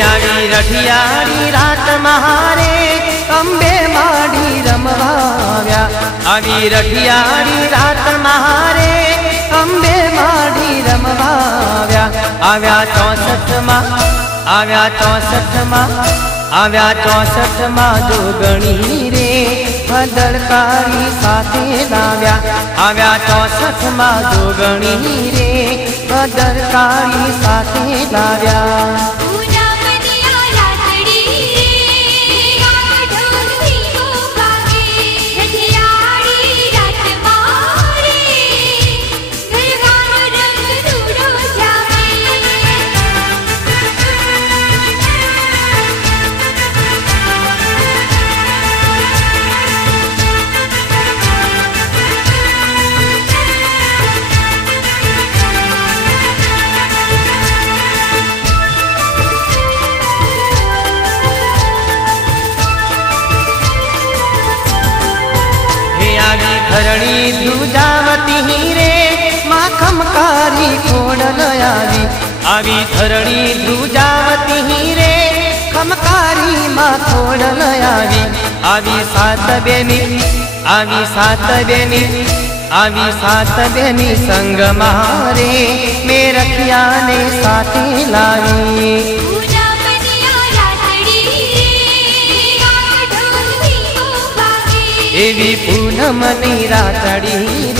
આવી રઠિયાળી રાત મહારે અંબે માડી રમવાવ્યા આવી રઠિયાળી રાત મહારે અંબે માડી રમવાવ્યા આવ્યા 64 માં જોગણી રે ભદરકારી સાથે લાવ્યા આવ્યા 64 માં જોગણી રે ભદરકારી સાથે લાવ્યા ધરણી ધ્રુજાવતી રે માખમકારી ખોડલ આવી ધરણી ધ્રુજાવતી રે ખમકારી માં ખોડલ આવી સાત બેની સંગ મારે મેં રખિયાને સાથે લાવી એવી પૂનમની રાતડી